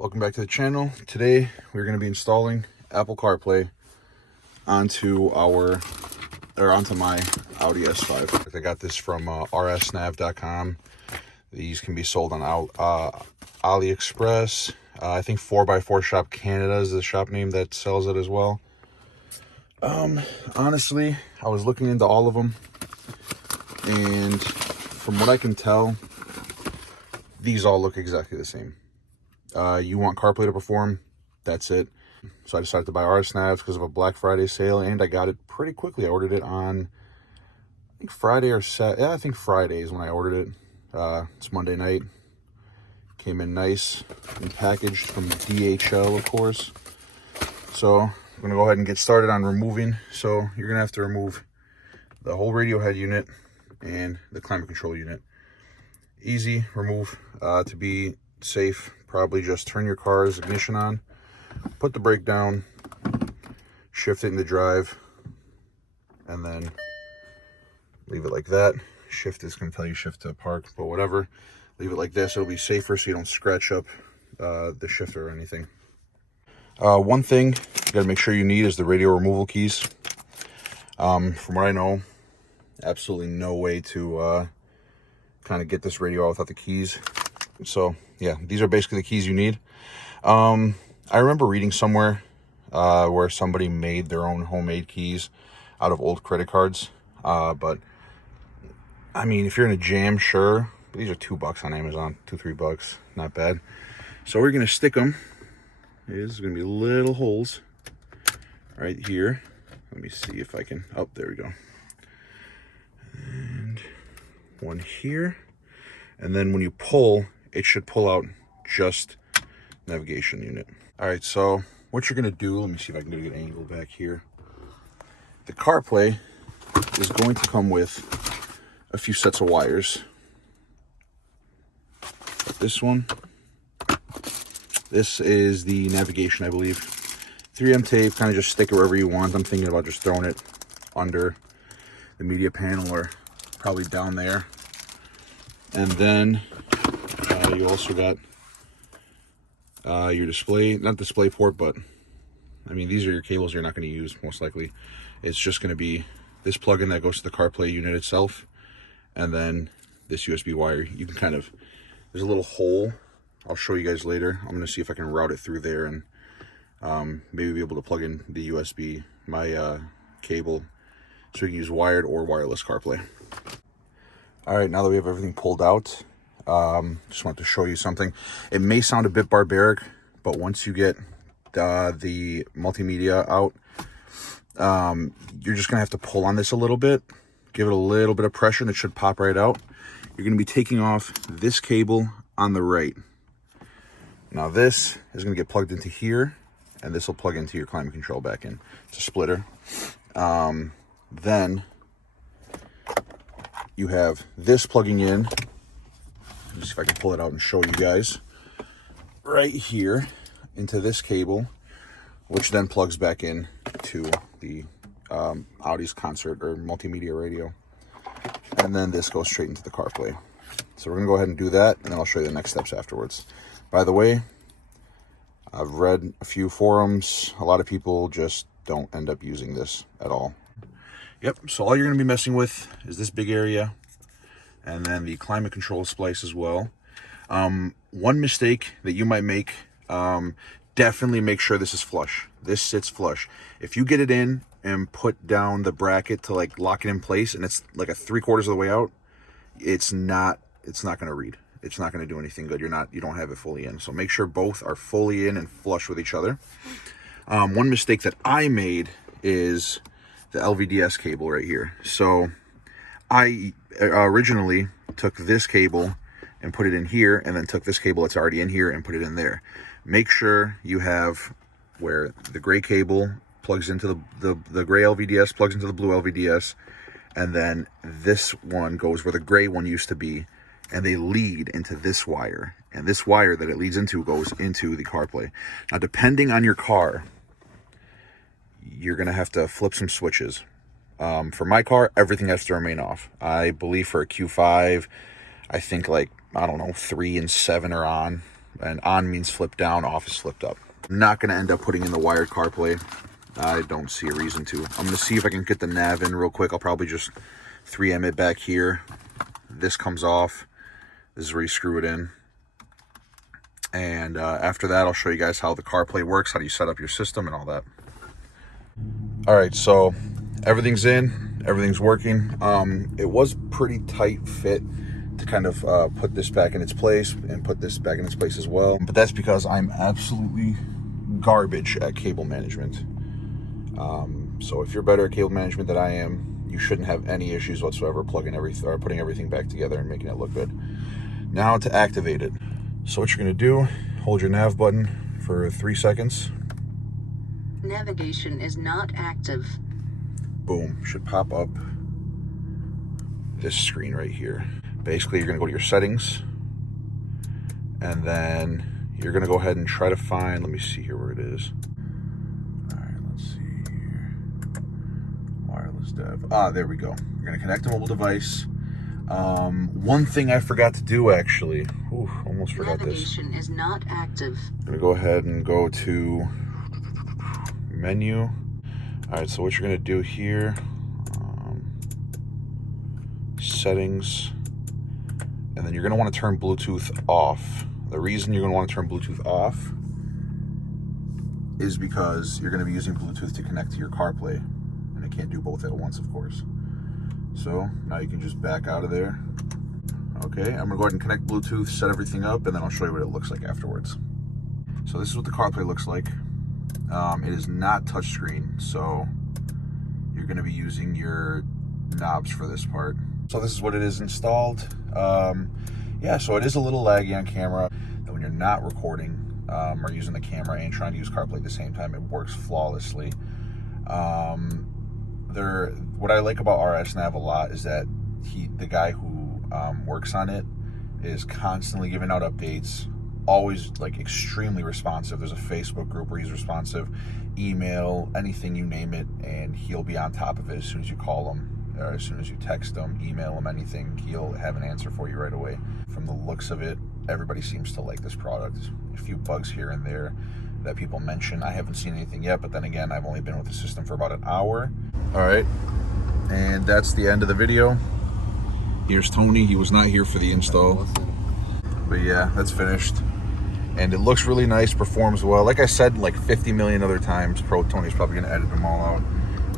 Welcome back to the channel. Today we're going to be installing Apple CarPlay onto my Audi S5. I got this from RSnav.com. These can be sold on AliExpress. I think 4x4 Shop Canada is the shop name that sells it as well. Honestly, I was looking into all of them, and from what I can tell, these all look exactly the same. You want CarPlay to perform, that's it. So I decided to buy RSnav because of a Black Friday sale, and I got it pretty quickly. I ordered it on, I think Friday or Saturday. Yeah, I think Friday is when I ordered it. It's Monday night. Came in nice and packaged from DHL, of course. So I'm gonna go ahead and get started on removing. So you're gonna have to remove the whole radio head unit and the climate control unit. Easy remove. To be safe, probably just turn your car's ignition on, put the brake down, shift it into drive, and then leave it like that. Shift is going to tell you shift to park, but whatever. Leave it like this. It'll be safer so you don't scratch up the shifter or anything. One thing you got to make sure you need is the radio removal keys. From what I know, absolutely no way to kind of get this radio out without the keys. So yeah, these are basically the keys you need. I remember reading somewhere where somebody made their own homemade keys out of old credit cards. But I mean, if you're in a jam, sure. But these are $2 on Amazon, $2-3, not bad. So we're gonna stick them. There's gonna be little holes right here. Let me see if I can. Oh, there we go. And one here. And then when you pull, it should pull out just navigation unit. All right, so what you're gonna do, let me see if I can get an angle back here. The CarPlay is going to come with a few sets of wires. This one, this is the navigation, I believe. 3M tape, kind of just stick it wherever you want. I'm thinking about just throwing it under the media panel or probably down there. And then you also got your display, not display port, but I mean, these are your cables you're not going to use most likely. It's just going to be this plug-in that goes to the CarPlay unit itself, and then this USB wire. You can kind of, there's a little hole. I'll show you guys later. I'm going to see if I can route it through there and maybe be able to plug in the USB, my cable, so we can use wired or wireless CarPlay. All right, now that we have everything pulled out, just want to show you something. It may sound a bit barbaric, but once you get the multimedia out, you're just gonna have to pull on this a little bit, give it a little bit of pressure, and it should pop right out. You're gonna be taking off this cable on the right. Now this is gonna get plugged into here, and this will plug into your climate control back in. It's a splitter. Then you have this plugging in. Let me see if I can pull it out and show you guys. Right here into this cable, which then plugs back in to the Audi's concert or multimedia radio. And then this goes straight into the CarPlay. So we're gonna go ahead and do that, and then I'll show you the next steps afterwards. By the way, I've read a few forums. A lot of people just don't end up using this at all. Yep, so all you're gonna be messing with is this big area, and then the climate control splice as well. One mistake that you might make, definitely make sure this is flush. This sits flush. If you get it in and put down the bracket to like lock it in place, and it's like a 3/4 of the way out, it's not gonna read. It's not gonna do anything good. You don't have it fully in. So make sure both are fully in and flush with each other. One mistake that I made is the LVDS cable right here. So I originally took this cable and put it in here, and then took this cable that's already in here and put it in there. Make sure you have where the gray cable plugs into the gray LVDS, plugs into the blue LVDS, and then this one goes where the gray one used to be, and they lead into this wire. And this wire that it leads into goes into the CarPlay. Now, depending on your car, you're gonna have to flip some switches. For my car, everything has to remain off. I believe for a Q5, I think like, I don't know, 3 and 7 are on. and on means flip down, off is flipped up. I'm not going to end up putting in the wired CarPlay. I don't see a reason to. I'm going to see if I can get the nav in real quick. I'll probably just 3M it back here. This comes off. This is where you screw it in. And after that, I'll show you guys how the CarPlay works, how do you set up your system and all that. All right, so everything's in, everything's working. It was pretty tight fit to kind of put this back in its place and put this back in its place as well. But that's because I'm absolutely garbage at cable management. So if you're better at cable management than I am, you shouldn't have any issues whatsoever plugging everything or putting everything back together and making it look good. Now to activate it. So what you're gonna do, hold your nav button for 3 seconds. Navigation is not active. Boom, should pop up this screen right here. Basically, you're gonna go to your settings, and then you're gonna go ahead and try to find, let me see here where it is. All right, let's see here. Wireless dev. Ah, there we go. You're gonna connect a mobile device. One thing I forgot to do actually. Ooh, almost forgot this. Navigation is not active. I'm gonna go ahead and go to menu. All right, so what you're gonna do here, settings, and then you're gonna wanna turn Bluetooth off. The reason you're gonna wanna turn Bluetooth off is because you're gonna be using Bluetooth to connect to your CarPlay, and it can't do both at once, of course. So now you can just back out of there. Okay, I'm gonna go ahead and connect Bluetooth, set everything up, and then I'll show you what it looks like afterwards. So this is what the CarPlay looks like. It is not touchscreen, so you're gonna be using your knobs for this part. So this is what it is installed. Yeah, so it is a little laggy on camera. And when you're not recording or using the camera and trying to use CarPlay at the same time, it works flawlessly. What I like about RSnav a lot is that the guy who works on it is constantly giving out updates, always like extremely responsive. There's a Facebook group where he's responsive, email, anything you name it, and he'll be on top of it as soon as you call him, or as soon as you text him, email him, anything, he'll have an answer for you right away. From the looks of it, everybody seems to like this product. A few bugs here and there that people mention. I haven't seen anything yet, but then again, I've only been with the system for about an hour. All right, and that's the end of the video. Here's Tony. He was not here for the install. But yeah, that's finished. And it looks really nice, performs well. Like I said, like 50 million other times, Tony's probably gonna edit them all out.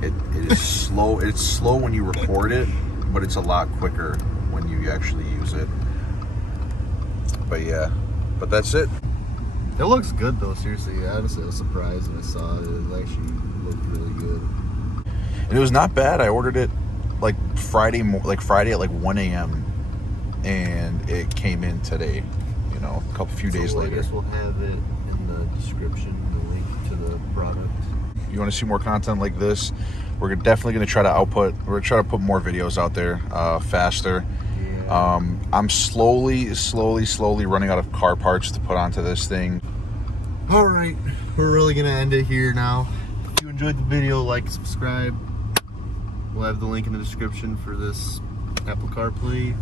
It is slow. It's slow when you record it, but it's a lot quicker when you actually use it. But yeah, but that's it. It looks good though, seriously. Honestly, I was surprised when I saw it. It actually looked really good. And it was not bad. I ordered it like Friday at like 1 a.m. and it came in today, you know, a few days later. I guess we'll have it in the description, the link to the product. You want to see more content like this, we're definitely going to try to we're going to try to put more videos out there faster. Yeah. I'm slowly running out of car parts to put onto this thing. All right, we're really going to end it here now. If you enjoyed the video, like, subscribe. We'll have the link in the description for this Apple CarPlay.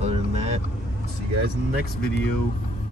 Other than that, see you guys in the next video.